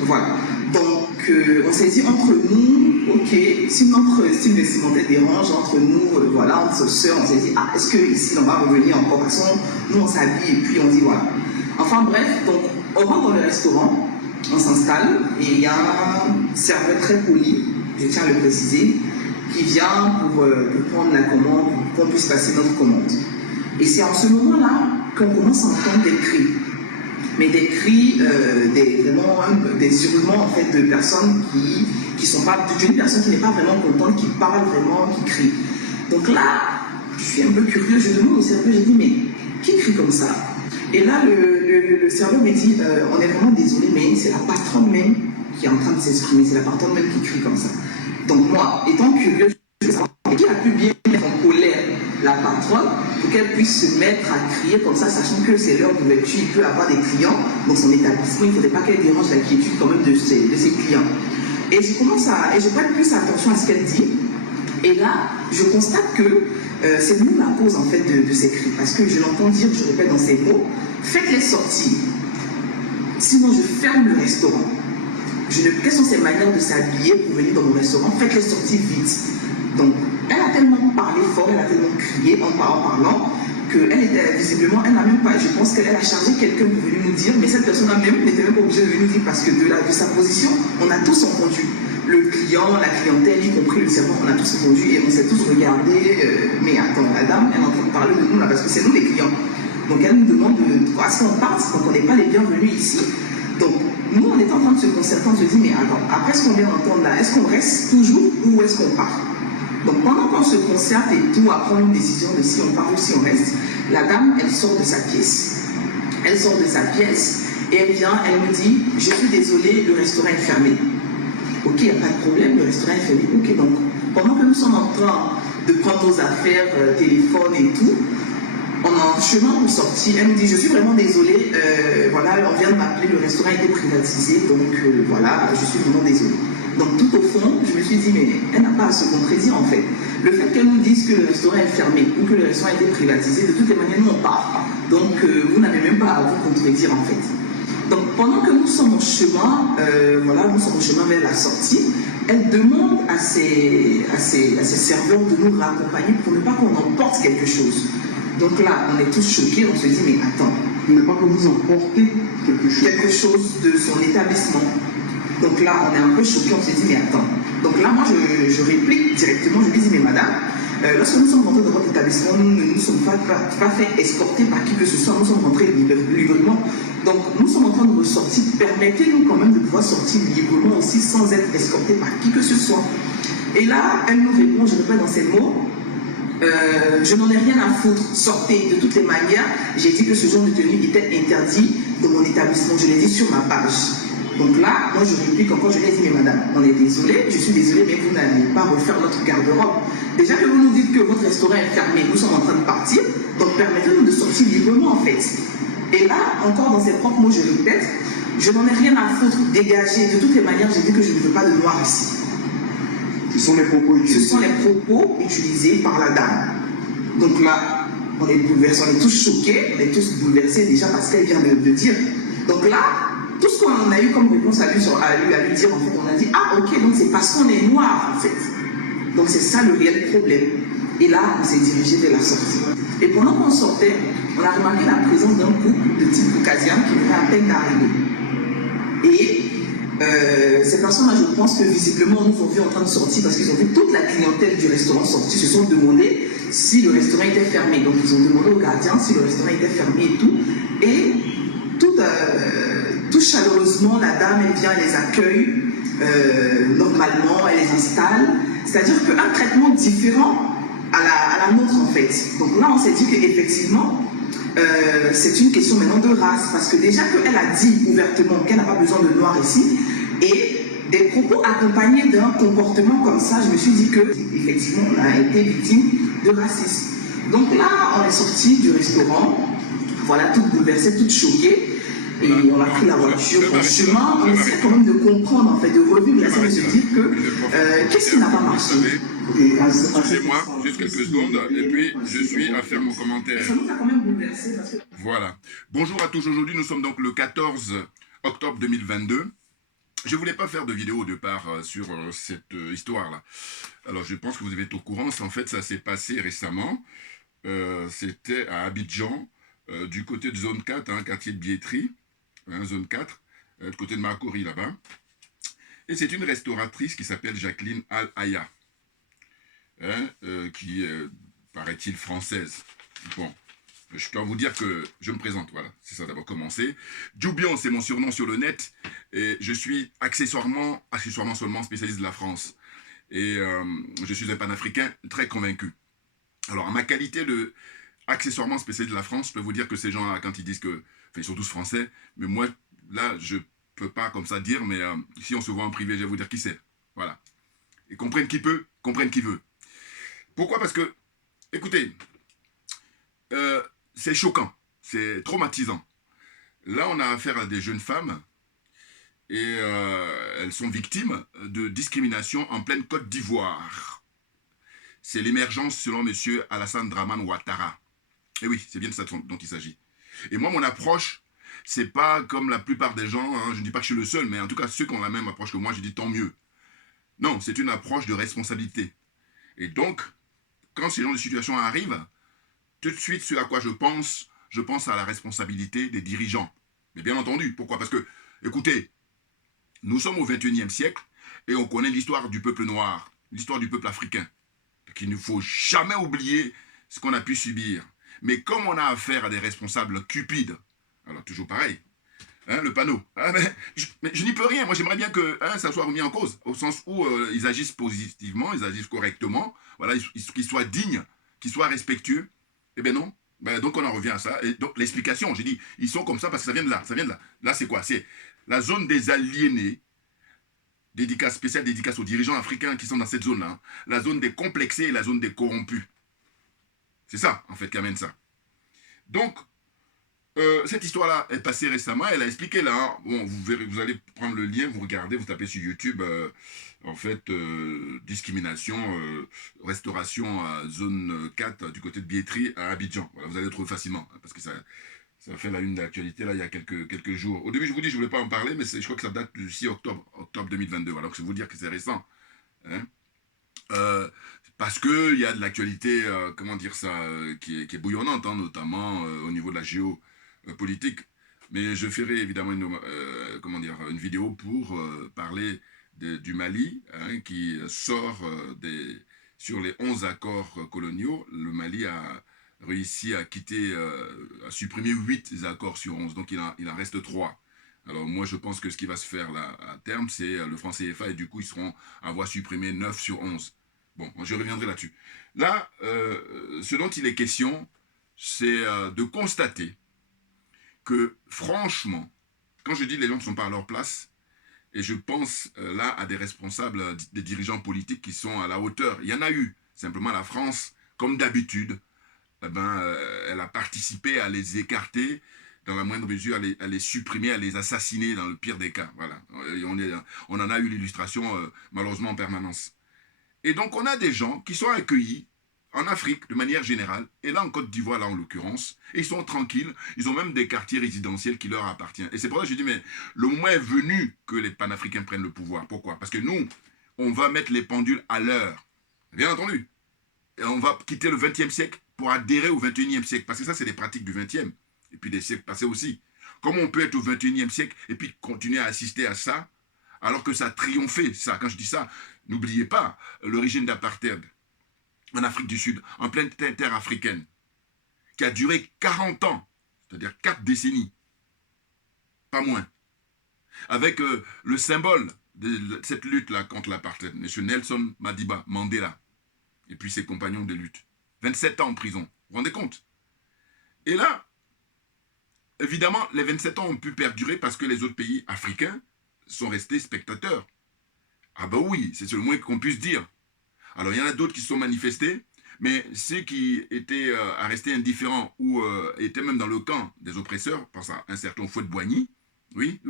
Voilà. Donc, on s'est dit entre nous, ok, si notre style vestimentaire dérange, entre nous, voilà, entre sœurs, on s'est dit, ah, est-ce que ici on va revenir encore? Parce que nous, on s'habille et puis on dit voilà. Enfin bref, donc, on rentre dans le restaurant, on s'installe et il y a un serveur très poli, je tiens à le préciser, qui vient pour prendre la commande, pour qu'on puisse passer notre commande. Et c'est en ce moment-là qu'on commence à entendre des cris. Mais des cris, des hurlements en fait, de personnes qui sont pas, d'une personne qui n'est pas vraiment contente, qui parle vraiment, qui crie. Donc là, je suis un peu curieux, je demande au serveur, je dis, mais qui crie comme ça? Et là, le serveur me dit, on est vraiment désolé, mais c'est la patronne même qui est en train de s'exprimer, c'est la patronne même qui crie comme ça. Donc moi, étant curieux, je veux savoir qui a pu bien mettre en colère la patronne pour qu'elle puisse se mettre à crier comme ça, sachant que c'est l'heure d'ouverture, il peut avoir des clients dans son établissement, il ne faudrait pas qu'elle dérange la quiétude quand même de ses clients. Et je prête plus attention à ce qu'elle dit, et là, je constate que c'est nous la cause en fait de ces cris, parce que je l'entends dire, je répète dans ses mots, faites-les sortir, sinon je ferme le restaurant. Quelles sont ses manières de s'habiller pour venir dans mon restaurant? Faites-les sortir vite. Donc, elle a tellement parlé fort, elle a tellement crié en parlant, qu'elle était visiblement, elle n'a même pas, je pense qu'elle a chargé quelqu'un pour venir nous dire, mais cette personne n'était même pas obligée de venir nous dire parce que de sa position, on a tous entendu. Le client, la clientèle, y compris le serveur, on a tous entendu et on s'est tous regardé. Mais attends, la dame, elle est en train de parler de nous là parce que c'est nous les clients. Donc elle nous demande de quoi est-ce qu'on parte, donc on n'est pas les bienvenus ici. Donc nous, on est en train de se concerter, on se dit, mais attends, après ce qu'on vient d'entendre là, est-ce qu'on reste toujours ou est-ce qu'on part? Donc pendant qu'on se concerte et tout, à prendre une décision de si on part ou si on reste, la dame, elle sort de sa pièce. Elle sort de sa pièce et elle vient, elle me dit, je suis désolée, le restaurant est fermé. Ok, il n'y a pas de problème, le restaurant est fermé. Ok, donc pendant que nous sommes en train de prendre nos affaires, téléphone et tout, on est en chemin pour sortir. Elle me dit, je suis vraiment désolée, voilà, on vient de m'appeler, le restaurant a été privatisé, donc voilà, je suis vraiment désolée. Donc tout au fond, je me suis dit, mais elle n'a pas à se contredire en fait. Le fait qu'elle nous dise que le restaurant est fermé ou que le restaurant a été privatisé, de toutes les manières, nous on part. Donc vous n'avez même pas à vous contredire en fait. Donc pendant que nous sommes en chemin, nous sommes en chemin vers la sortie, elle demande à ses serveurs de nous raccompagner pour ne pas qu'on emporte quelque chose. Donc là, on est tous choqués, on se dit, mais attends. Ne pas que vous emportez quelque chose. Quelque chose de son établissement. Donc là, on est un peu choqués, on se dit, mais attends. Donc là, moi, je réplique directement, je lui dis, mais madame, lorsque nous sommes rentrés dans votre établissement, nous ne nous sommes pas fait escorter par qui que ce soit, nous sommes rentrés librement. Donc nous sommes en train de ressortir, permettez-nous quand même de pouvoir sortir librement aussi sans être escortés par qui que ce soit. Et là, elle nous répond, je répète dans ces mots, je n'en ai rien à foutre, sortez. De toutes les manières, j'ai dit que ce genre de tenue était interdit dans mon établissement, je l'ai dit sur ma page. Donc là, moi je réplique encore, je lui ai dit, mais madame, on est désolé, je suis désolé, mais vous n'allez pas refaire notre garde-robe. Déjà que vous nous dites que votre restaurant est fermé, nous sommes en train de partir, donc permettez-nous de sortir librement en fait. Et là, encore dans ses propres mots, je répète, je n'en ai rien à foutre, dégagez. De toutes les manières, j'ai dit que je ne veux pas de noir ici. Ce sont les propos utilisés. Ce sont les propos utilisés par la dame. Donc là, on est bouleversés, on est tous choqués, on est tous bouleversés déjà parce qu'elle vient de le dire. Donc là, tout ce qu'on a eu comme réponse à lui dire, en fait, on a dit, ah ok, donc c'est parce qu'on est noir en fait. Donc c'est ça le réel problème. Et là, on s'est dirigé vers la sortie. Et pendant qu'on sortait, on a remarqué la présence d'un couple de type caucasien qui venait à peine d'arriver. Et ces personnes-là, je pense que visiblement, nous ont vu en train de sortir parce qu'ils ont vu toute la clientèle du restaurant sortir, se sont demandé si le restaurant était fermé. Donc ils ont demandé au gardien si le restaurant était fermé et tout. Et tout chaleureusement, la dame, elle vient, elle les accueille normalement, elle les installe. C'est-à-dire qu'un traitement différent à la nôtre en fait. Donc là, on s'est dit qu'effectivement, c'est une question maintenant de race, parce que déjà qu'elle a dit ouvertement qu'elle n'a pas besoin de noir ici, et des propos accompagnés d'un comportement comme ça, je me suis dit que effectivement on a été victime de racisme. Donc là, on est sorti du restaurant, voilà, toute bouleversée, toute choquée, et on a pris la voiture en chemin, on essaie quand même de comprendre, en fait, de revivre la scène, de se dire que qu'est-ce qui n'a pas marché. Excusez-moi, juste quelques secondes, et puis je suis à faire mon commentaire. Ça nous a quand même bouleversé parce que... Voilà. Bonjour à tous, aujourd'hui nous sommes donc le 14 octobre 2022. je voulais pas faire de vidéo au départ sur cette histoire-là. Alors, je pense que vous avez été au courant. En fait, ça s'est passé récemment. C'était à Abidjan, du côté de zone 4, hein, quartier de Biétry, hein, zone 4, du côté de Makori, là-bas. Et c'est une restauratrice qui s'appelle Jacqueline Al-Aya, hein, qui est, paraît-il, française. Bon, je peux vous dire que je me présente, voilà, c'est ça d'abord commencer. Djoubion, c'est mon surnom sur le net, et je suis accessoirement seulement spécialiste de la France. Et je suis un panafricain très convaincu. Alors, en ma qualité de accessoirement spécialiste de la France, je peux vous dire que ces gens-là, quand ils disent que, enfin, ils sont tous français, mais moi, là, je peux pas comme ça dire, mais si on se voit en privé, je vais vous dire qui c'est. Voilà. Et comprenne qui peut, comprenne qui veut. Pourquoi? Parce que, écoutez, c'est choquant, c'est traumatisant. Là, on a affaire à des jeunes femmes et elles sont victimes de discrimination en pleine Côte d'Ivoire. C'est l'émergence, selon M. Alassane Dramane Ouattara. Et oui, c'est bien de ça dont il s'agit. Et moi, mon approche, c'est pas comme la plupart des gens, hein, je ne dis pas que je suis le seul, mais en tout cas, ceux qui ont la même approche que moi, je dis tant mieux. Non, c'est une approche de responsabilité. Et donc, quand ces genres de situations arrivent, tout de suite, ce à quoi je pense à la responsabilité des dirigeants. Mais bien entendu, pourquoi? Parce que, écoutez, nous sommes au XXIe siècle et on connaît l'histoire du peuple noir, l'histoire du peuple africain. Donc, il ne faut jamais oublier ce qu'on a pu subir. Mais comme on a affaire à des responsables cupides, alors toujours pareil, hein, le panneau, ah, mais je n'y peux rien, moi j'aimerais bien que hein, ça soit remis en cause, au sens où ils agissent positivement, ils agissent correctement, voilà, qu'ils soient dignes, qu'ils soient respectueux. Eh bien non, ben, donc on en revient à ça, et donc l'explication, j'ai dit, ils sont comme ça parce que ça vient de là, ça vient de là. Là c'est quoi? C'est la zone des aliénés, spéciale dédicace aux dirigeants africains qui sont dans cette zone-là, hein, la zone des complexés et la zone des corrompus. C'est ça, en fait, qui amène ça. Donc, cette histoire-là est passée récemment, elle a expliqué là, hein, bon, vous verrez, vous allez prendre le lien, vous regardez, vous tapez sur YouTube, en fait, discrimination, restauration à zone 4 du côté de Biétry à Abidjan. Voilà, vous allez le trouver facilement, hein, parce que ça fait la une d'actualité là il y a quelques jours. Au début, je vous dis, je ne voulais pas en parler, mais je crois que ça date du 6 octobre 2022, voilà, donc je vais vous dire que c'est récent. Hein. Parce qu'il y a de l'actualité, comment dire ça, qui est bouillonnante, hein, notamment au niveau de la géopolitique. Mais je ferai évidemment une vidéo pour parler du Mali, hein, qui sort sur les 11 accords coloniaux. Le Mali a réussi à à supprimer 8 accords sur 11, donc il en reste 3. Alors moi je pense que ce qui va se faire là à terme, c'est le franc CFA, et du coup ils seront à avoir supprimé 9 sur 11. Bon, je reviendrai là-dessus. Là, ce dont il est question, c'est de constater que, franchement, quand je dis les gens ne sont pas à leur place, et je pense là à des responsables, des dirigeants politiques qui sont à la hauteur. Il y en a eu. Simplement, la France, comme d'habitude, eh ben, elle a participé à les écarter, dans la moindre mesure, à les supprimer, à les assassiner dans le pire des cas. Voilà. On en a eu l'illustration, malheureusement, en permanence. Et donc, on a des gens qui sont accueillis en Afrique de manière générale, et là en Côte d'Ivoire, là en l'occurrence, ils sont tranquilles, ils ont même des quartiers résidentiels qui leur appartiennent. Et c'est pour ça que je dis, mais le moment est venu que les panafricains prennent le pouvoir. Pourquoi? Parce que nous, on va mettre les pendules à l'heure. Bien entendu. Et on va quitter le XXe siècle pour adhérer au XXIe siècle. Parce que ça, c'est des pratiques du XXe, et puis des siècles passés aussi. Comment on peut être au XXIe siècle et puis continuer à assister à ça, alors que ça a triomphé, ça. Quand je dis ça, n'oubliez pas l'origine d'apartheid en Afrique du Sud, en pleine terre africaine, qui a duré 40 ans, c'est-à-dire 4 décennies, pas moins, avec le symbole de cette lutte-là contre l'apartheid, M. Nelson Madiba Mandela, et puis ses compagnons de lutte. 27 ans en prison, vous vous rendez compte? Et là, évidemment, les 27 ans ont pu perdurer parce que les autres pays africains sont restés spectateurs. Ah ben oui, c'est le moins qu'on puisse dire. Alors, il y en a d'autres qui se sont manifestés, mais ceux qui étaient à rester indifférents ou étaient même dans le camp des oppresseurs, pense à un certain Fouet-Boigny, oui.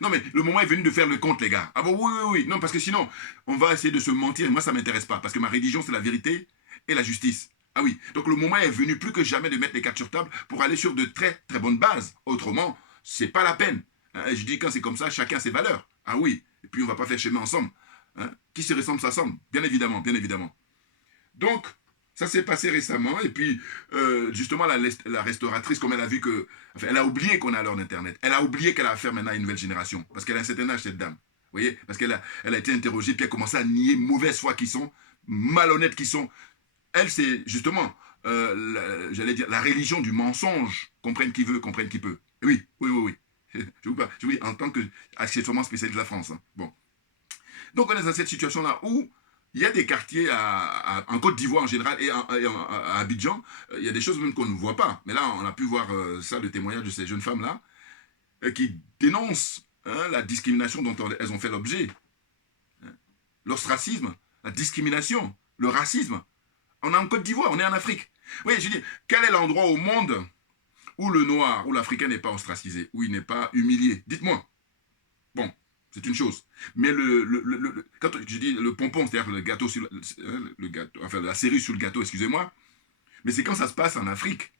Non, mais le moment est venu de faire le compte, les gars. Ah bon, oui. Non, parce que sinon, on va essayer de se mentir, et moi, ça ne m'intéresse pas, parce que ma religion, c'est la vérité et la justice. Ah oui, donc le moment est venu plus que jamais de mettre les cartes sur table pour aller sur de très, très bonnes bases. Autrement, c'est pas la peine. Je dis, quand c'est comme ça, chacun a ses valeurs. Ah oui, et puis on ne va pas faire chemin ensemble. Hein? Qui se ressemble s'assemble, bien évidemment, bien évidemment. Donc, ça s'est passé récemment, et puis, justement, la restauratrice, comme elle a vu que... Enfin, elle a oublié qu'on est à l'heure d'Internet. Elle a oublié qu'elle a affaire maintenant à une nouvelle génération, parce qu'elle a un certain âge, cette dame. Vous voyez? Parce qu'elle a été interrogée, puis elle a commencé à nier mauvaise foi qu'ils sont, malhonnêtes qu'ils sont. Elle, c'est justement, j'allais dire, la religion du mensonge. Comprenne qui veut, comprenne qui peut. Et oui, oui, oui, oui. Je vous dis, en tant que accessoirement spécialiste de la France. Hein. Bon. Donc, on est dans cette situation-là où il y a des quartiers en Côte d'Ivoire en général et à Abidjan, il y a des choses même qu'on ne voit pas. Mais là, on a pu voir ça, le témoignage de ces jeunes femmes-là, qui dénoncent la discrimination dont elles ont fait l'objet. L'ostracisme, la discrimination, le racisme. On est en Côte d'Ivoire, on est en Afrique. Oui, je dis, quel est l'endroit au monde où le noir, où l'Africain n'est pas ostracisé, où il n'est pas humilié? Dites-moi. Bon, c'est une chose. Mais quand je dis le pompon, c'est-à-dire le gâteau, le gâteau, enfin la cerise sur le gâteau, excusez-moi, mais c'est quand ça se passe en Afrique,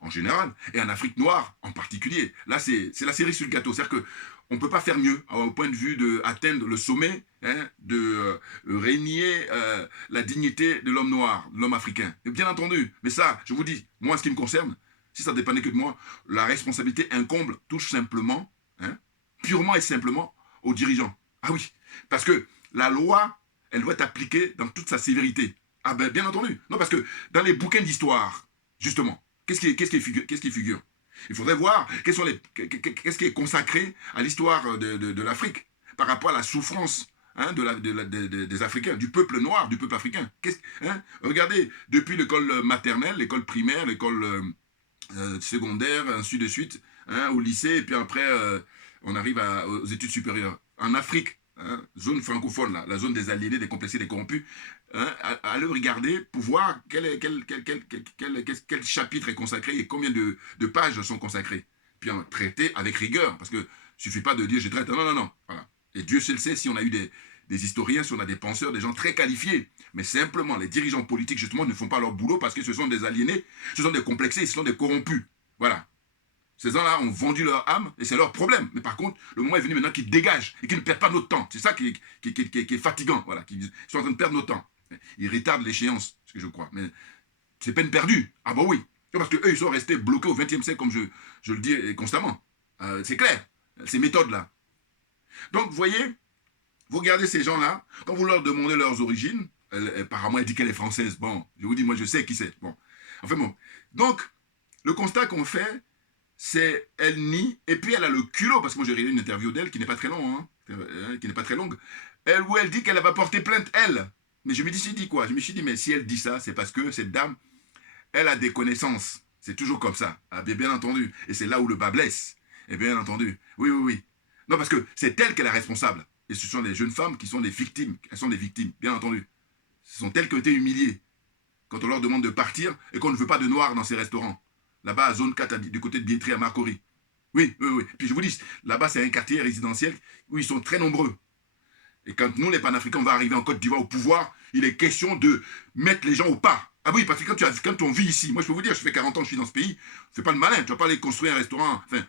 en général, et en Afrique noire en particulier. Là, c'est la cerise sur le gâteau. C'est-à-dire qu'on ne peut pas faire mieux au point de vue d'atteindre le sommet, de régner la dignité de l'homme noir, de l'homme africain. Et bien entendu, mais ça, je vous dis, moi, en ce qui me concerne, si ça ne dépendait que de moi, la responsabilité incombe tout simplement, purement et simplement, aux dirigeants. Ah oui, parce que la loi, elle doit être appliquée dans toute sa sévérité. Ah ben, bien entendu. Non, parce que dans les bouquins d'histoire, justement, qu'est-ce qui figure? Il faudrait voir qu'est-ce qui est consacré à l'histoire de l'Afrique par rapport à la souffrance des Africains, du peuple noir, du peuple africain. Regardez, depuis l'école maternelle, l'école primaire, l'école secondaire, ainsi de suite, au lycée, et puis après, on arrive aux études supérieures. En Afrique, zone francophone, là, la zone des aliénés, des complexés, des corrompus, à le regarder pour voir quel chapitre est consacré et combien de pages sont consacrées. Puis en traiter avec rigueur, parce que ne suffit pas de dire je traite. Non, non, non. Voilà. Et Dieu seul sait si on a eu des historiens, si on a des penseurs, des gens très qualifiés. Mais simplement, les dirigeants politiques, justement, ne font pas leur boulot parce que ce sont des aliénés, ce sont des complexés, ce sont des corrompus. Voilà. Ces gens-là ont vendu leur âme et c'est leur problème. Mais par contre, le moment est venu maintenant qu'ils dégagent et qu'ils ne perdent pas notre temps. C'est ça qui est fatigant. Voilà. Ils sont en train de perdre notre temps. Ils retardent l'échéance, ce que je crois. Mais c'est peine perdue. Ah bah oui. Parce qu'eux, ils sont restés bloqués au XXe siècle, comme je le dis constamment. C'est clair. Ces méthodes-là. Donc, vous voyez, vous regardez ces gens-là, quand vous leur demandez leurs origines, apparemment, elle dit qu'elle est française. Bon, je vous dis, moi, je sais qui c'est. Bon. Enfin bon. Donc, le constat qu'on fait, c'est elle nie, et puis elle a le culot, parce que moi j'ai regardé une interview d'elle qui n'est pas très longue, qui n'est pas très longue, où elle dit qu'elle va porter plainte, elle. Mais je me suis dit quoi? Je me suis dit, mais si elle dit ça, c'est parce que cette dame, elle a des connaissances. C'est toujours comme ça, bien entendu. Et c'est là où le bas blesse. Et bien entendu, oui, oui, oui. Non, parce que c'est elle qui est la responsable. Et ce sont les jeunes femmes qui sont des victimes. Elles sont des victimes, bien entendu. Ce sont elles qui ont été humiliées quand on leur demande de partir et qu'on ne veut pas de noirs dans ces restaurants. Là-bas, à zone 4, du côté de Biétry, à Marcory. Oui, oui, oui. Puis je vous dis, là-bas, c'est un quartier résidentiel où ils sont très nombreux. Et quand nous, les panafricains, on va arriver en Côte d'Ivoire au pouvoir, il est question de mettre les gens au pas. Ah oui, parce que quand on vit ici, moi je peux vous dire, je fais 40 ans, je suis dans ce pays, c'est pas le malin. Tu ne vas pas aller construire un restaurant, enfin,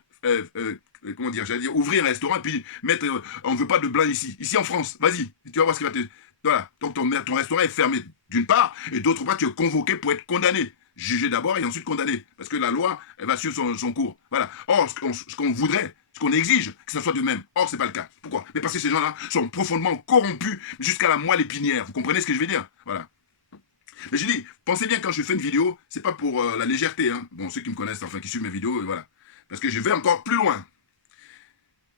comment dire, j'allais dire, ouvrir un restaurant et puis mettre, on ne veut pas de blanc ici. Ici en France, vas-y, tu vas voir ce qui va te... Voilà, donc ton restaurant est fermé d'une part, et d'autre part, tu es convoqué pour être condamné. Jugé d'abord et ensuite condamné. Parce que la loi, elle va suivre son cours. Voilà. Or, ce qu'on voudrait, ce qu'on exige, que ça soit de même. Or, ce n'est pas le cas. Pourquoi? Mais parce que ces gens-là sont profondément corrompus jusqu'à la moelle épinière. Vous comprenez ce que je veux dire? Voilà. Mais je dis, pensez bien quand je fais une vidéo, c'est pas pour la légèreté. Hein. Bon, ceux qui me connaissent, enfin, qui suivent mes vidéos, voilà. Parce que je vais encore plus loin.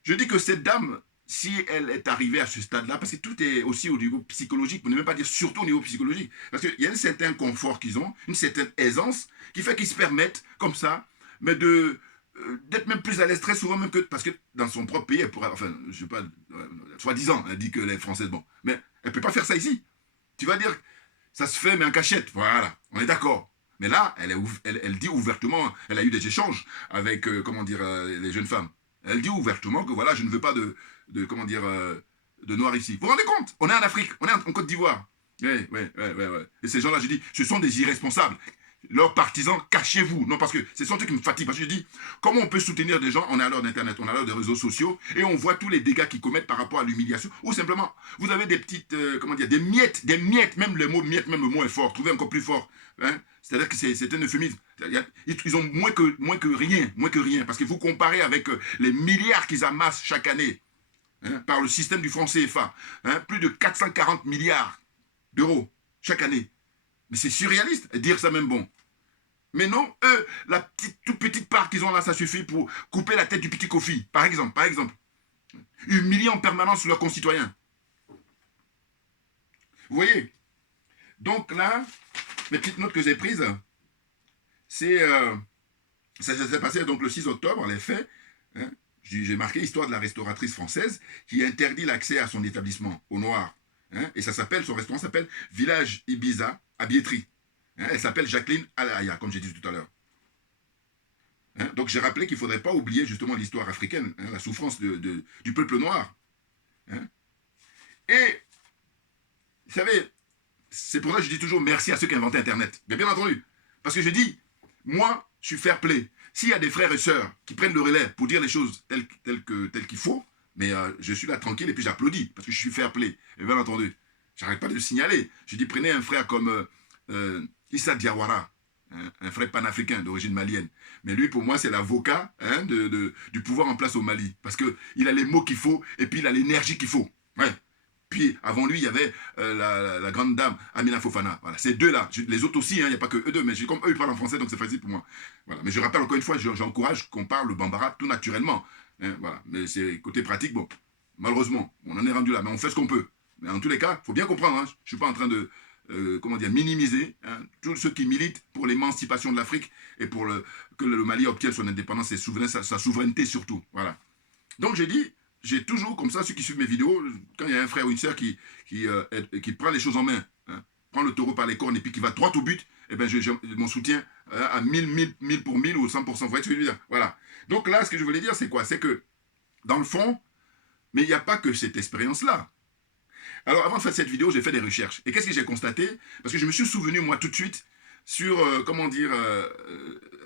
Je dis que cette dame, si elle est arrivée à ce stade-là, parce que tout est aussi au niveau psychologique, pour ne même pas dire surtout au niveau psychologique, parce qu'il y a un certain confort qu'ils ont, une certaine aisance, qui fait qu'ils se permettent, comme ça, mais d'être même plus à l'aise très souvent, même que, parce que dans son propre pays, elle pourrait, enfin, je sais pas, soi-disant, elle dit que les Françaises, bon, mais elle ne peut pas faire ça ici. Tu vas dire, ça se fait, mais en cachette, voilà, on est d'accord. Mais là, elle dit ouvertement, elle a eu des échanges avec, comment dire, les jeunes femmes. Elle dit ouvertement que voilà, je ne veux pas de noirs ici. Vous vous rendez compte? On est en Afrique, on est en Côte d'Ivoire. Oui. Et ces gens-là, je dis, ce sont des irresponsables. leurs partisans, cachez-vous. Non, parce que c'est son truc qui me fatigue. Parce que je dis, comment on peut soutenir des gens? On est à l'heure d'Internet, on est à l'heure des réseaux sociaux, et on voit tous les dégâts qu'ils commettent par rapport à l'humiliation. Ou simplement, vous avez des petites, comment dire, des miettes, même le mot miette, même le mot est fort. Trouvez encore plus fort. Hein? C'est-à-dire que c'est un euphémisme. Ils ont moins que rien. Parce que vous comparez avec les milliards qu'ils amassent chaque année, hein, par le système du franc CFA. Hein, plus de 440 milliards d'euros chaque année. Mais c'est surréaliste de dire ça même bon. Mais non, eux, la toute petite part qu'ils ont là, ça suffit pour couper la tête du petit Kofi, par exemple. Humilier en permanence leurs concitoyens. Vous voyez? Donc là, les petites notes que j'ai prises, c'est... ça s'est passé donc le 6 octobre, les faits. Hein, j'ai marqué histoire de la restauratrice française qui interdit l'accès à son établissement au noir. Hein, et son restaurant s'appelle Village Ibiza à Biétry. Hein, elle s'appelle Jacqueline Alaya, comme j'ai dit tout à l'heure. Hein, donc j'ai rappelé qu'il ne faudrait pas oublier justement l'histoire africaine, hein, la souffrance du peuple noir. Hein. Et, vous savez, c'est pour ça que je dis toujours merci à ceux qui ont inventé Internet. Bien entendu. Parce que je dis, moi, je suis fair play. S'il y a des frères et sœurs qui prennent le relais pour dire les choses telles qu'il faut, mais je suis là tranquille et puis j'applaudis parce que je suis fair play. Et bien entendu, j'arrête pas de le signaler. Je dis, prenez un frère comme Issa Diawara, hein, un frère panafricain d'origine malienne. Mais lui, pour moi, c'est l'avocat, hein, du pouvoir en place au Mali. Parce qu'il a les mots qu'il faut et puis il a l'énergie qu'il faut. Ouais. Puis avant lui, il y avait la grande dame Amina Fofana. Voilà, ces deux-là. Les autres aussi, il n'y a pas que eux deux, mais comme eux, ils parlent en français, donc c'est facile pour moi. Voilà. Mais je rappelle encore une fois, j'encourage qu'on parle le bambara tout naturellement. Hein, voilà. Mais c'est côté pratique, bon, malheureusement, on en est rendu là, mais on fait ce qu'on peut. Mais en tous les cas, il faut bien comprendre, hein, je ne suis pas en train de minimiser, hein, tous ceux qui militent pour l'émancipation de l'Afrique et pour que le Mali obtienne son indépendance et sa souveraineté surtout. Voilà. Donc j'ai toujours, comme ça, ceux qui suivent mes vidéos, quand il y a un frère ou une sœur qui prend les choses en main, hein, prend le taureau par les cornes et puis qui va droit au but, eh ben j'ai mon soutien à 1000 pour 1000 ou 100%. Vous voyez ce que je veux dire? Voilà. Donc là, ce que je voulais dire, c'est quoi? C'est que, dans le fond, mais il n'y a pas que cette expérience-là. Alors, avant de faire cette vidéo, j'ai fait des recherches. Et qu'est-ce que j'ai constaté? Parce que je me suis souvenu, moi, tout de suite, sur,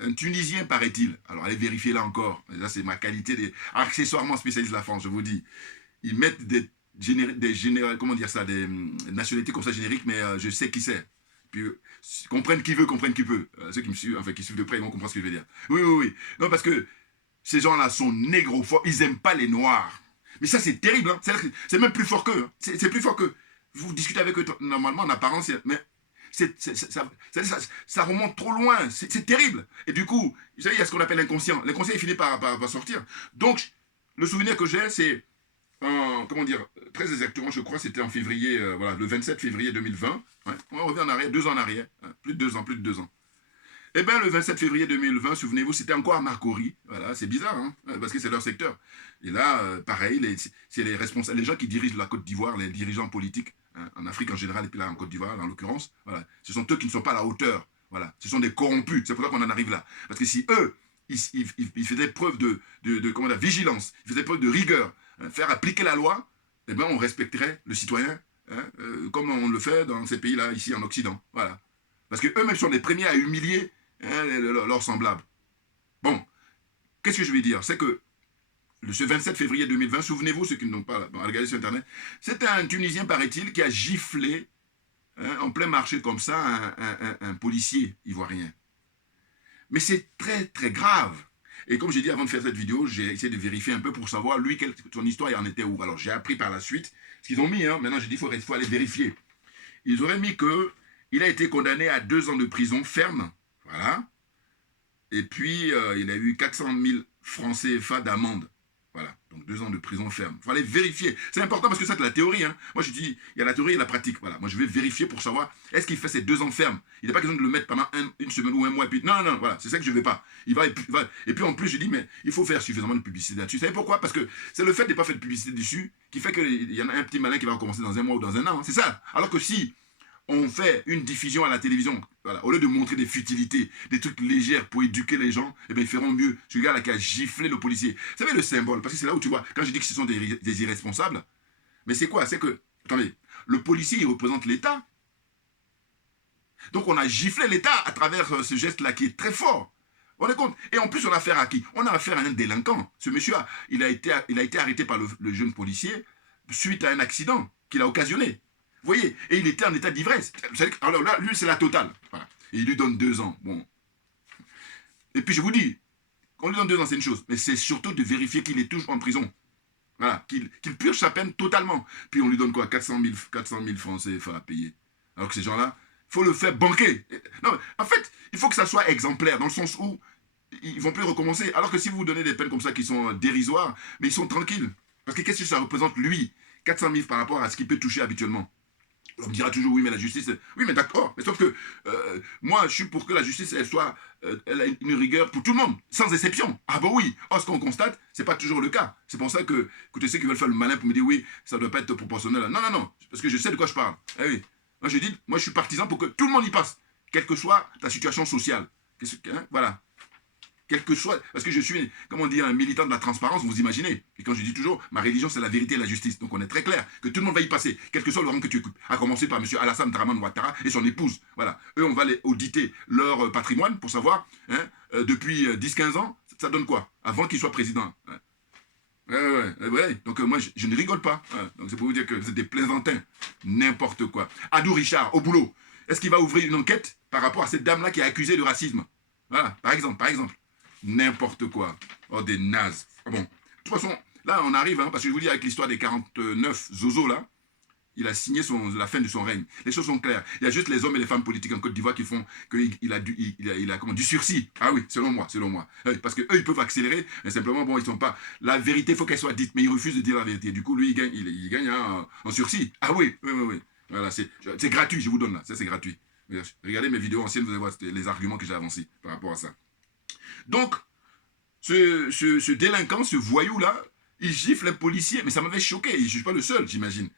un Tunisien, paraît-il. Alors, allez vérifier là encore. Là, c'est ma qualité accessoirement spécialiste de la France, je vous dis. Ils mettent des nationalités comme ça génériques, mais je sais qui c'est. Puis, comprennent qui veut, comprennent qui peut. Ceux qui me suivent, enfin, qui suivent de près, ils vont comprendre ce que je veux dire. Oui. Non, parce que ces gens-là sont négrophobes, ils n'aiment pas les Noirs. Mais ça, c'est terrible, hein. C'est même plus fort qu'eux. Hein. C'est plus fort qu'eux. Vous discutez avec eux, normalement, en apparence, mais ça remonte trop loin. C'est terrible. Et du coup, vous savez, il y a ce qu'on appelle l'inconscient. L'inconscient, il finit par sortir. Donc, le souvenir que j'ai, c'est, très exactement, je crois, c'était en février, le 27 février 2020. Ouais, on revient en arrière, 2 ans en arrière. Hein, plus de 2 ans. Eh bien, le 27 février 2020, souvenez-vous, c'était encore à Marcory. Voilà, c'est bizarre, hein, parce que c'est leur secteur. Et là, pareil, c'est les gens qui dirigent la Côte d'Ivoire, les dirigeants politiques, hein, en Afrique en général, et puis là, en Côte d'Ivoire, en l'occurrence, voilà, ce sont eux qui ne sont pas à la hauteur. Voilà, ce sont des corrompus. C'est pour ça qu'on en arrive là. Parce que si eux, ils faisaient preuve de vigilance, ils faisaient preuve de rigueur, hein, faire appliquer la loi, eh bien, on respecterait le citoyen, hein, comme on le fait dans ces pays-là, ici en Occident. Voilà. Parce qu'eux-mêmes sont les premiers à humilier, hein, leurs semblables. Bon, qu'est-ce que je veux dire? C'est que ce 27 février 2020, souvenez-vous, ceux qui n'ont pas regardé sur Internet, c'était un Tunisien, paraît-il, qui a giflé, hein, en plein marché comme ça, un policier ivoirien. Mais c'est très, très grave. Et comme j'ai dit avant de faire cette vidéo, j'ai essayé de vérifier un peu pour savoir, lui, son histoire, il en était où. Alors, j'ai appris par la suite ce qu'ils ont mis. Hein, maintenant, j'ai dit, il faut aller vérifier. Ils auraient mis qu'il a été condamné à 2 ans de prison ferme. Voilà. Et puis, il a eu 400 000 francs CFA d'amende. Voilà. Donc, 2 ans de prison ferme. Il faut aller vérifier. C'est important parce que ça, c'est la théorie. Hein. Moi, je dis, il y a la théorie et la pratique. Voilà. Moi, je vais vérifier pour savoir, est-ce qu'il fait ces 2 ans ferme? Il n'est pas question de le mettre pendant une semaine ou un mois. Et puis, non, voilà. C'est ça que je ne vais pas. Il va. Et puis, en plus, je dis, mais il faut faire suffisamment de publicité là-dessus. Vous savez pourquoi? Parce que c'est le fait de ne pas faire de publicité dessus qui fait qu'il y en a un petit malin qui va recommencer dans un mois ou dans un an. Hein. C'est ça. Alors que si on fait une diffusion à la télévision, voilà, au lieu de montrer des futilités, des trucs légers pour éduquer les gens, eh bien, ils feront mieux. Ce gars-là qui a giflé le policier. Vous savez le symbole, parce que c'est là où tu vois, quand je dis que ce sont des irresponsables, mais c'est quoi? C'est que, attendez, le policier, il représente l'État. Donc on a giflé l'État à travers ce geste-là qui est très fort. On est compte. Et en plus, on a affaire à qui? On a affaire à un délinquant. Ce monsieur, il a été arrêté par le jeune policier suite à un accident qu'il a occasionné. Vous voyez? Et il était en état d'ivresse. Alors là, lui, c'est la totale. Voilà. Et il lui donne 2 ans. Bon. Et puis je vous dis, on lui donne 2 ans, c'est une chose. Mais c'est surtout de vérifier qu'il est toujours en prison. Voilà. Qu'il purge sa peine totalement. Puis on lui donne quoi? 400 000 francs CFA à payer. Alors que ces gens-là, il faut le faire banquer. Non, en fait, il faut que ça soit exemplaire, dans le sens où ils ne vont plus recommencer. Alors que si vous vous donnez des peines comme ça qui sont dérisoires, mais ils sont tranquilles. Parce que qu'est-ce que ça représente, lui? 400 000 par rapport à ce qu'il peut toucher habituellement. On me dira toujours, oui, mais la justice... Oui, mais d'accord. Mais sauf que moi, je suis pour que la justice, elle a une rigueur pour tout le monde, sans exception. Ah bah oui. Or, ce qu'on constate, c'est pas toujours le cas. C'est pour ça que tu sais qu'ils veulent faire le malin pour me dire, oui, ça doit pas être proportionnel. Non, non, non. Parce que je sais de quoi je parle. Eh oui. Moi, je suis partisan pour que tout le monde y passe, quelle que soit ta situation sociale. Voilà. Quel que soit, parce que je suis, comment dire, un militant de la transparence, vous imaginez. Et quand je dis toujours, ma religion, c'est la vérité et la justice. Donc on est très clair que tout le monde va y passer, quel que soit le rang que tu occupes. À commencer par M. Alassane Draman Ouattara et son épouse. Voilà. Eux, on va les auditer leur patrimoine pour savoir, depuis 10-15 ans, ça donne quoi avant qu'il soit président. Ouais. Donc moi, je ne rigole pas. Donc c'est pour vous dire que vous êtes des plaisantins. N'importe quoi. Adou Richard, au boulot. Est-ce qu'il va ouvrir une enquête par rapport à cette dame-là qui est accusée de racisme? Voilà, par exemple. N'importe quoi. Oh, des nazes. Bon, de toute façon, là, on arrive, parce que je vous dis, avec l'histoire des 49 Zozo, là, il a signé la fin de son règne. Les choses sont claires. Il y a juste les hommes et les femmes politiques en Côte d'Ivoire qui font qu'il a du sursis. Ah oui, selon moi. Parce qu'eux, ils peuvent accélérer, mais simplement, bon, ils sont pas... La vérité, il faut qu'elle soit dite, mais ils refusent de dire la vérité. Du coup, lui, il gagne en sursis. Ah oui. Voilà, c'est gratuit, je vous donne là. Ça, c'est gratuit. Regardez mes vidéos anciennes, vous allez voir les arguments que j'ai avancés par rapport à ça. Donc, ce délinquant, ce voyou-là, il gifle un policier, mais ça m'avait choqué, je ne suis pas le seul, j'imagine.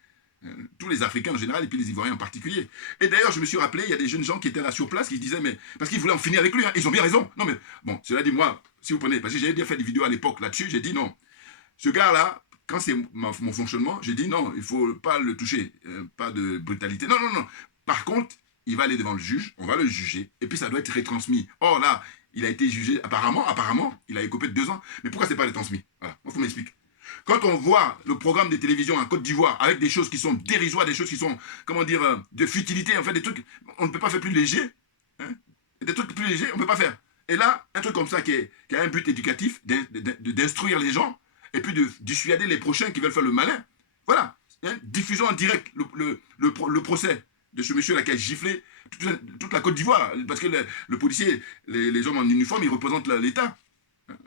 Tous les Africains en général, et puis les Ivoiriens en particulier. Et d'ailleurs, je me suis rappelé, il y a des jeunes gens qui étaient là sur place, qui se disaient, mais parce qu'ils voulaient en finir avec lui, ils ont bien raison. Non mais, bon, cela dit, moi, si vous prenez, parce que j'avais déjà fait des vidéos à l'époque là-dessus, j'ai dit non. Ce gars-là, quand c'est mon fonctionnement, j'ai dit non, il ne faut pas le toucher, pas de brutalité. Non. Par contre, il va aller devant le juge, on va le juger, et puis ça doit être retransmis. Or là, il a été jugé, apparemment, il a écopé de 2 ans. Mais pourquoi c'est pas retransmis? Voilà, il faut m'expliquer. Quand on voit le programme de télévision en Côte d'Ivoire avec des choses qui sont dérisoires, des choses qui sont, comment dire, de futilité, en fait, des trucs, on ne peut pas faire plus léger. Des trucs plus légers, on ne peut pas faire. Et là, un truc comme ça qui a un but éducatif, d'instruire les gens, et puis de dissuader les prochains qui veulent faire le malin. Voilà. Diffusons en direct le procès de ce monsieur-là qui a giflé toute la Côte d'Ivoire. Parce que le policier, les hommes en uniforme, ils représentent l'État.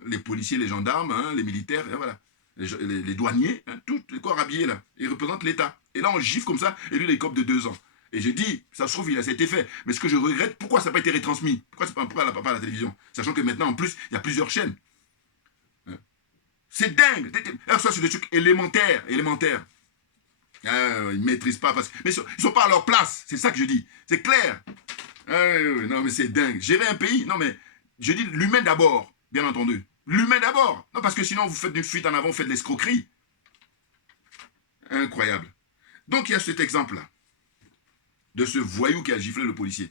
Les policiers, les gendarmes, les militaires, voilà. Les douaniers, tous les corps habillés là, ils représentent l'État. Et là, on gifle comme ça, et lui, il écope de 2 ans. Et j'ai dit, ça se trouve, il a cet effet. Mais ce que je regrette, pourquoi ça n'a pas été retransmis? Pourquoi pas à la télévision? Sachant que maintenant, en plus, il y a plusieurs chaînes. C'est dingue. Ça, c'est des trucs élémentaires. Ils ne maîtrisent pas. Mais ils ne sont pas à leur place. C'est ça que je dis. C'est clair. Non, mais c'est dingue. Gérer un pays, non, mais je dis l'humain d'abord, bien entendu. L'humain d'abord. Non, parce que sinon, vous faites une fuite en avant, vous faites de l'escroquerie. Incroyable. Donc, il y a cet exemple-là, de ce voyou qui a giflé le policier.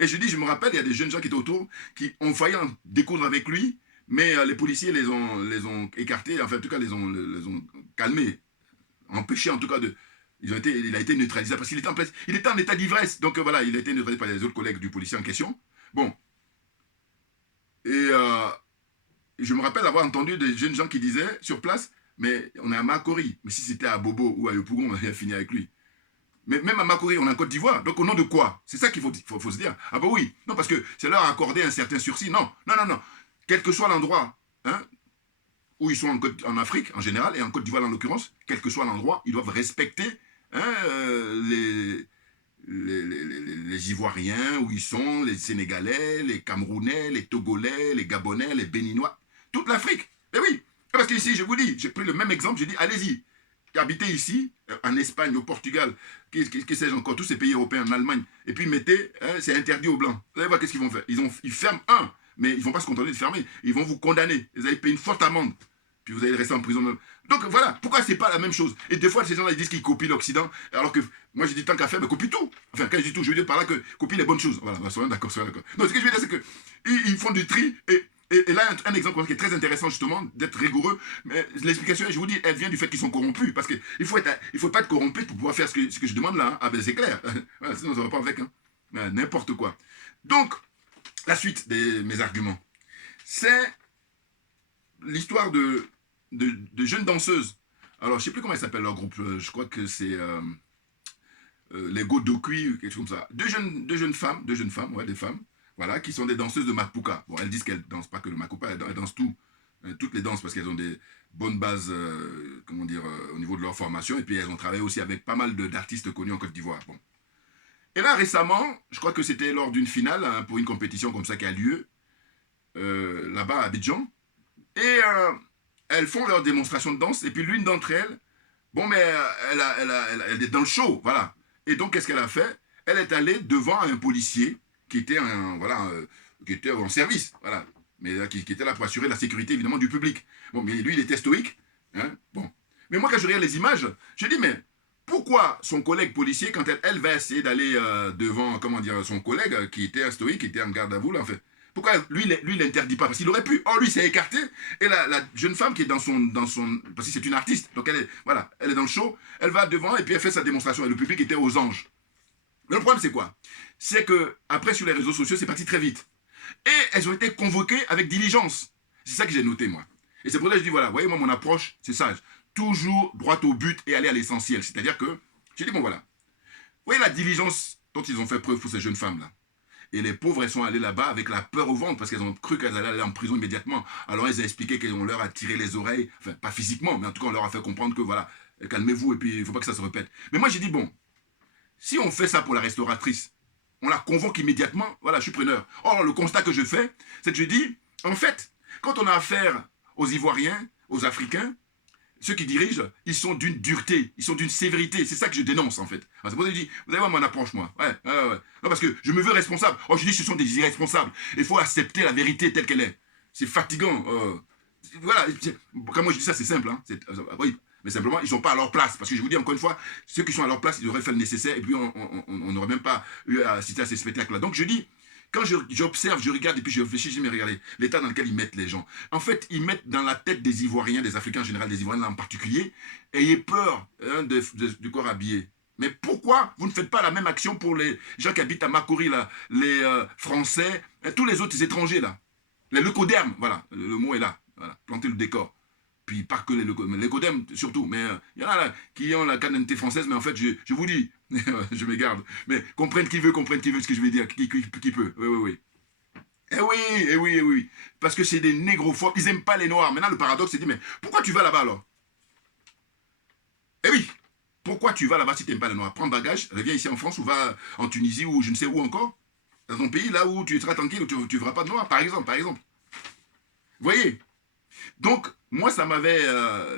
Et je dis, je me rappelle, il y a des jeunes gens qui étaient autour, qui ont failli en découdre avec lui, mais les policiers les ont écartés, enfin, en tout cas, les ont calmés, empêchés, en tout cas, il a été neutralisé, parce qu'il était en place, il était en état d'ivresse, donc voilà, il a été neutralisé par les autres collègues du policier en question. Bon. Et je me rappelle avoir entendu des jeunes gens qui disaient, sur place, mais on est à Makori. Mais si c'était à Bobo ou à Yopougon, on aurait fini avec lui. Mais même à Makori, on est en Côte d'Ivoire. Donc au nom de quoi? C'est ça qu'il faut se dire. Ah bah oui. Non, parce que c'est leur accorder un certain sursis. Non. Quel que soit l'endroit où ils sont en Afrique, en général, et en Côte d'Ivoire en l'occurrence, quel que soit l'endroit, ils doivent respecter les Ivoiriens, où ils sont, les Sénégalais, les Camerounais, les Togolais, les Gabonais, les Béninois, toute l'Afrique. Eh oui, parce qu'ici, je vous dis, j'ai pris le même exemple, j'ai dit, allez-y, habitez ici, en Espagne, au Portugal, que sais-je encore, tous ces pays européens, en Allemagne, et puis mettez, c'est interdit aux Blancs. Vous allez voir qu'est-ce qu'ils vont faire. Ils ferment mais ils ne vont pas se contenter de fermer, ils vont vous condamner. Vous allez payer une forte amende, puis vous allez rester en prison Donc voilà, pourquoi c'est pas la même chose? Et des fois, ces gens-là, ils disent qu'ils copient l'Occident, alors que moi, j'ai dit tant qu'à faire, mais copie tout. Enfin, quand je dis tout, je veux dire par là que copie les bonnes choses. Voilà, soyons d'accord, soyons d'accord. Non, ce que je veux dire, c'est que ils font du tri, et là, un exemple qui est très intéressant, justement, d'être rigoureux, mais l'explication, je vous dis, elle vient du fait qu'ils sont corrompus, parce qu'il faut pas être corrompu pour pouvoir faire ce que je demande là. Hein. Ah ben, c'est clair. Voilà, sinon, ça va pas avec. Hein. N'importe quoi. Donc, la suite de mes arguments, c'est l'histoire de jeunes danseuses. Alors, je sais plus comment ils s'appellent leur groupe. Je crois que c'est les Godokui ou quelque chose comme ça. Deux jeunes femmes, ouais, des femmes, voilà, qui sont des danseuses de Mapuka. Bon, elles disent qu'elles dansent pas que le Mapuka, elles dansent tout, toutes les danses parce qu'elles ont des bonnes bases, comment dire, au niveau de leur formation. Et puis elles ont travaillé aussi avec pas mal d'artistes connus en Côte d'Ivoire. Bon. Et là, récemment, je crois que c'était lors d'une finale hein, pour une compétition comme ça qui a lieu là-bas à Abidjan. Et elles font leur démonstration de danse. Et puis l'une d'entre elles, bon, mais elle est dans le show, voilà. Et donc, qu'est-ce qu'elle a fait? Elle est allée devant un policier qui était, qui était en service, voilà. Mais qui était là pour assurer la sécurité, évidemment, du public. Bon, mais lui, il était stoïque. Hein, bon. Mais moi, quand je regarde les images, je dis, mais pourquoi son collègue policier, quand elle va essayer d'aller devant, comment dire, son collègue qui était un stoïque, qui était en garde à vous, là, en fait, pourquoi lui, il l'interdit pas? Parce qu'il aurait pu. Or, lui, s'est écarté. Et la jeune femme qui est dans son... Parce que c'est une artiste. Donc, elle est dans le show. Elle va devant et puis elle fait sa démonstration. Et le public était aux anges. Mais le problème, c'est quoi? C'est que après sur les réseaux sociaux, c'est parti très vite. Et elles ont été convoquées avec diligence. C'est ça que j'ai noté, moi. Et c'est pour ça que je dis, voilà, voyez, moi, mon approche, c'est sage. Toujours droit au but et aller à l'essentiel. C'est-à-dire que, j'ai dit, bon, voilà. Vous voyez la diligence dont ils ont fait preuve pour ces jeunes femmes-là. Et les pauvres, elles sont allées là-bas avec la peur au ventre parce qu'elles ont cru qu'elles allaient aller en prison immédiatement. Alors elles ont expliqué qu'on leur a tiré les oreilles, enfin pas physiquement, mais en tout cas on leur a fait comprendre que voilà, calmez-vous et puis il ne faut pas que ça se répète. Mais moi j'ai dit bon, si on fait ça pour la restauratrice, on la convoque immédiatement, voilà, je suis preneur. Or le constat que je fais, c'est que je dis, en fait, quand on a affaire aux Ivoiriens, aux Africains, ceux qui dirigent, ils sont d'une dureté, ils sont d'une sévérité. C'est ça que je dénonce, en fait. C'est pour ça que je dis, vous allez voir mon approche, moi. Ouais. Non, parce que je me veux responsable. Oh, je dis, ce sont des irresponsables. Il faut accepter la vérité telle qu'elle est. C'est fatigant. Voilà. Quand moi je dis ça, c'est simple. Hein. Oui. Mais simplement, ils ne sont pas à leur place. Parce que je vous dis encore une fois, ceux qui sont à leur place, ils auraient fait le nécessaire. Et puis, on n'aurait même pas eu à assister à ces spectacles-là. Donc, je dis, quand j'observe, je regarde et puis je réfléchis, je dis, mais regardez, l'état dans lequel ils mettent les gens. En fait, ils mettent dans la tête des Ivoiriens, des Africains en général, des Ivoiriens en particulier, ayez peur hein, du corps habillé. Mais pourquoi vous ne faites pas la même action pour les gens qui habitent à Makori, là, les Français, et tous les autres étrangers, là. Les leucodermes, voilà, le mot est là, voilà, planter le décor. Puis pas que les leucodermes surtout, mais il y en a là qui ont la canalité française, mais en fait, je vous dis, je m'égarde, mais comprenne qui veut ce que je vais dire, qui peut, oui. Eh oui, parce que c'est des négrophobes, ils n'aiment pas les noirs. Maintenant, le paradoxe, c'est de dire, mais pourquoi tu vas là-bas alors? Eh oui, pourquoi tu vas là-bas si tu n'aimes pas les noirs? Prends bagage, reviens ici en France ou va en Tunisie ou je ne sais où encore, dans ton pays, là où tu seras tranquille, où tu ne verras pas de noirs, par exemple. Vous voyez? Donc, moi, ça m'avait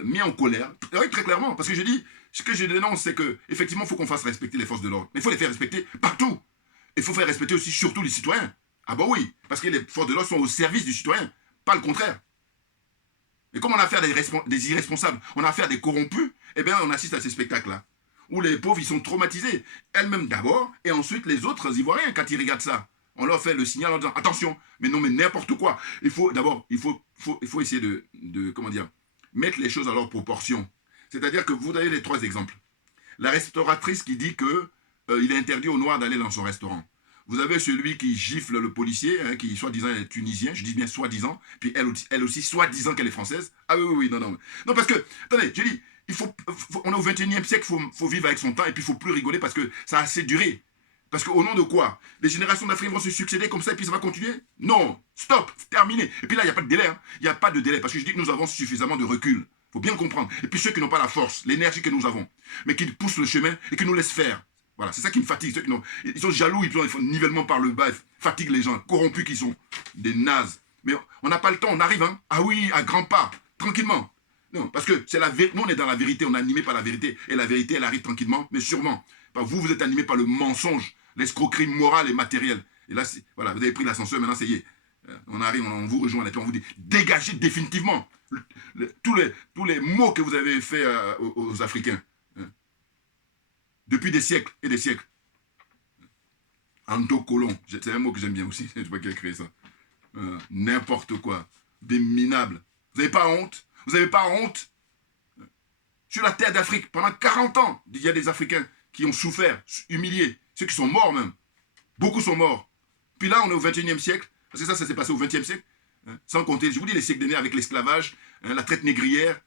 mis en colère, oui, très clairement, parce que je dis, ce que je dénonce, c'est qu'effectivement, il faut qu'on fasse respecter les forces de l'ordre. Mais il faut les faire respecter partout. Il faut faire respecter aussi surtout les citoyens. Ah bah oui, parce que les forces de l'ordre sont au service du citoyen, pas le contraire. Et comme on a affaire des irresponsables, on a affaire à des corrompus, eh bien, on assiste à ces spectacles-là, où les pauvres, ils sont traumatisés. Elles-mêmes d'abord, et ensuite les autres Ivoiriens, quand ils regardent ça. On leur fait le signal en disant attention, mais non, mais n'importe quoi. Il faut d'abord, il faut essayer de comment dire, mettre les choses à leur proportion. C'est-à-dire que vous avez les trois exemples. La restauratrice qui dit que il est interdit aux Noirs d'aller dans son restaurant. Vous avez celui qui gifle le policier, hein, qui soi-disant est tunisien, je dis bien soi-disant, puis elle aussi soi-disant qu'elle est française. Ah oui, non. Non, parce que, attendez, je dis, on est au 21e siècle, il faut vivre avec son temps, et puis il ne faut plus rigoler parce que ça a assez duré. Parce qu'au nom de quoi? Les générations d'Africains vont se succéder comme ça et puis ça va continuer? Non, stop, terminé. Et puis là, il n'y a pas de délai. Hein. Il n'y a pas de délai parce que je dis que nous avons suffisamment de recul. Il faut bien le comprendre. Et puis ceux qui n'ont pas la force, l'énergie que nous avons, mais qui poussent le chemin et qui nous laissent faire. Voilà, c'est ça qui me fatigue. Ceux qui ils sont jaloux, ils font nivellement par le bas, ils fatiguent les gens, corrompus qui sont des nazes. Mais on n'a pas le temps, on arrive, hein. Ah oui, à grands pas, tranquillement. Non, parce que c'est la vérité. Nous, on est dans la vérité, on est animé par la vérité. Et la vérité, elle arrive tranquillement, mais sûrement. Vous êtes animé par le mensonge, l'escroquerie morale et matérielle. Et là, voilà, vous avez pris l'ascenseur, maintenant, ça y est. On arrive, on vous rejoint, et puis on vous dit, dégagez définitivement tous les maux que vous avez faits aux Africains. Depuis des siècles et des siècles. Anto-colon, c'est un mot que j'aime bien aussi, je ne sais pas qui a créé ça. N'importe quoi. Des minables. Vous n'avez pas honte? Vous n'avez pas honte? Sur la terre d'Afrique, pendant 40 ans, il y a des Africains qui ont souffert, humiliés, ceux qui sont morts même. Beaucoup sont morts. Puis là, on est au 21e siècle, parce que ça s'est passé au 20e siècle, sans compter, je vous dis, les siècles derniers avec l'esclavage, la traite négrière,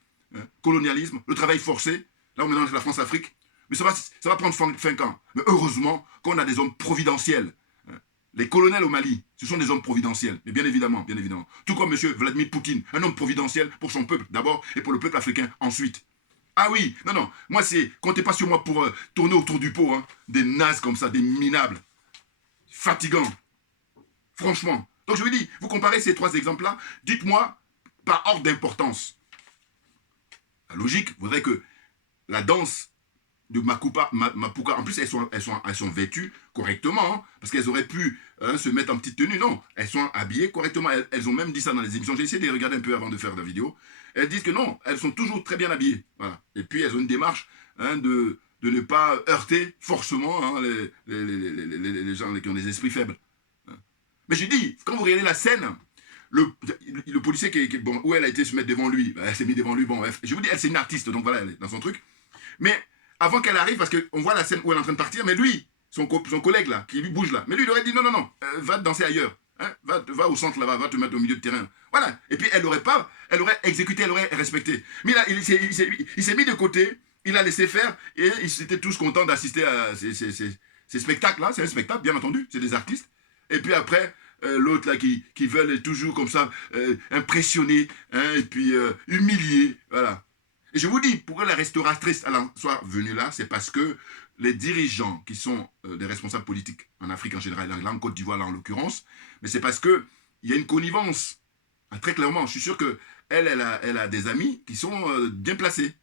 colonialisme, le travail forcé. Là, on est dans la France-Afrique. Mais ça va prendre fin quand? Mais heureusement qu'on a des hommes providentiels. Les colonels au Mali, ce sont des hommes providentiels. Mais bien évidemment, bien évidemment. Tout comme M. Vladimir Poutine, un homme providentiel pour son peuple d'abord et pour le peuple africain ensuite. Ah oui, non, moi comptez pas sur moi pour tourner autour du pot, hein. Des nazes comme ça, des minables. Fatigants. Franchement. Donc je vous dis, vous comparez ces trois exemples-là, dites-moi par ordre d'importance. La logique voudrait que la danse de Mapuka, en plus elles sont vêtues correctement, hein, parce qu'elles auraient pu se mettre en petite tenue. Non, elles sont habillées correctement. Elles ont même dit ça dans les émissions. J'ai essayé de les regarder un peu avant de faire la vidéo. Elles disent que non, elles sont toujours très bien habillées. Voilà. Et puis elles ont une démarche de ne pas heurter forcément hein, les gens qui ont des esprits faibles. Mais j'ai dit, quand vous regardez la scène, le policier bon, où elle a été se mettre devant lui, elle s'est mise devant lui, bon bref. Je vous dis, elle c'est une artiste, donc voilà, elle est dans son truc. Mais avant qu'elle arrive, parce qu'on voit la scène où elle est en train de partir, mais lui, son collègue là, qui lui bouge là, mais lui il aurait dit non, va danser ailleurs, hein, va au centre là-bas, va te mettre au milieu de terrain. Voilà, et puis elle aurait exécuté, elle aurait respecté. Mais là, il s'est mis de côté, il a laissé faire, et ils étaient tous contents d'assister à ces spectacles-là, c'est un spectacle, bien entendu, c'est des artistes. Et puis après, l'autre là qui veulent toujours comme ça impressionner, hein, et puis humilier, voilà. Et je vous dis, pourquoi la restauratrice soit venue là, c'est parce que les dirigeants qui sont des responsables politiques en Afrique en général, là en Côte d'Ivoire là en l'occurrence, mais c'est parce qu'il y a une connivence. Ah, très clairement, je suis sûr qu'elle a des amis qui sont bien placés.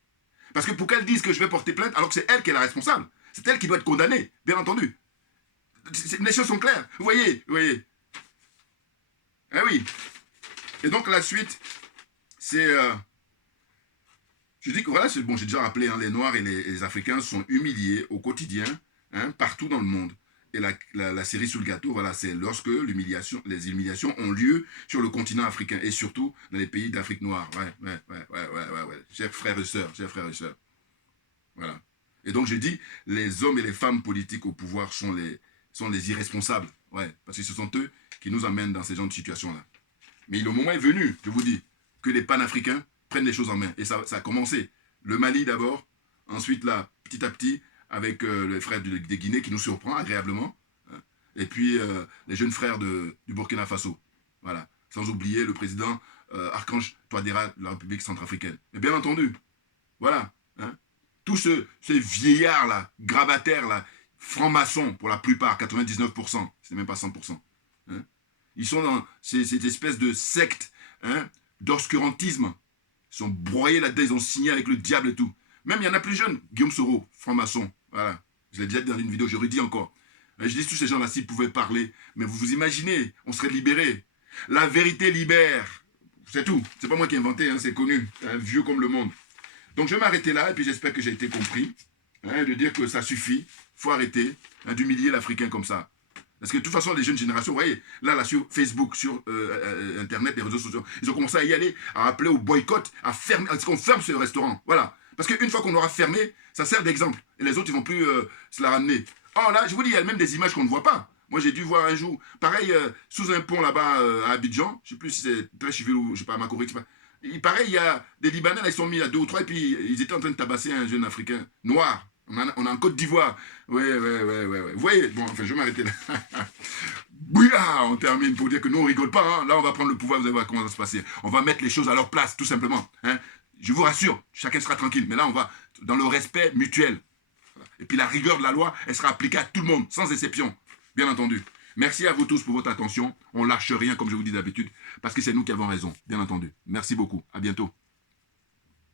Parce que pour qu'elle dise que je vais porter plainte, alors que c'est elle qui est la responsable, c'est elle qui doit être condamnée, bien entendu. Les choses sont claires, vous voyez. Ah oui. Et donc la suite, c'est... Je dis que voilà, c'est bon, j'ai déjà rappelé, hein, les Noirs et les Africains sont humiliés au quotidien, hein, partout dans le monde. Et la cerise sur le gâteau, voilà, c'est lorsque les humiliations ont lieu sur le continent africain et surtout dans les pays d'Afrique noire. Ouais. Chers frères et sœurs. Voilà. Et donc je dis, les hommes et les femmes politiques au pouvoir sont les irresponsables. Ouais, parce que ce sont eux qui nous amènent dans ces genres de situations-là. Mais le moment est venu, je vous dis, que les panafricains prennent les choses en main. Et ça a commencé. Le Mali d'abord, ensuite là, petit à petit, avec les frères des Guinée qui nous surprend agréablement, hein, et puis les jeunes frères du Burkina Faso. Voilà. Sans oublier le président Archange Touadéra de la République centrafricaine. Et bien entendu, voilà. Hein, tous ces vieillards-là, grabataires-là, francs-maçons pour la plupart, 99%, c'est même pas 100%. Hein, ils sont dans cette espèce de secte hein, d'obscurantisme. Ils sont broyés là-dedans, ils ont signé avec le diable et tout. Même il y en a plus jeunes, Guillaume Soro, franc-maçon, voilà. Je l'ai déjà dit dans une vidéo, je redis encore. Je dis tous ces gens-là, s'ils pouvaient parler, mais vous imaginez, on serait libérés. La vérité libère. C'est tout. C'est pas moi qui ai inventé, hein, c'est connu. Hein, vieux comme le monde. Donc je vais m'arrêter là, et puis j'espère que j'ai été compris. Hein, de dire que ça suffit, il faut arrêter hein, d'humilier l'Africain comme ça. Parce que de toute façon, les jeunes générations, vous voyez, là sur Facebook, sur Internet, les réseaux sociaux, ils ont commencé à y aller, à appeler au boycott, à qu'on ferme ce restaurant. Voilà. Parce qu'une fois qu'on l'aura fermé, ça sert d'exemple. Et les autres, ils ne vont plus se la ramener. Oh là, je vous dis, il y a même des images qu'on ne voit pas. Moi, j'ai dû voir un jour, pareil, sous un pont là-bas à Abidjan, je ne sais plus si c'est très civil ou, je ne sais pas, à Makori, je sais pas. Pareil, il y a des Libanais, là, ils sont mis à 2 ou 3, et puis ils étaient en train de tabasser un jeune Africain noir. On est en Côte d'Ivoire. Ouais. Vous voyez, bon, enfin, je vais m'arrêter là. Bouya, on termine pour dire que nous, on rigole pas. Hein. Là, on va prendre le pouvoir, vous allez voir comment ça va se passer. On va mettre les choses à leur place, tout simplement. Hein. Je vous rassure, chacun sera tranquille. Mais là, on va dans le respect mutuel. Et puis la rigueur de la loi, elle sera appliquée à tout le monde, sans exception. Bien entendu. Merci à vous tous pour votre attention. On lâche rien, comme je vous dis d'habitude, parce que c'est nous qui avons raison, bien entendu. Merci beaucoup. À bientôt.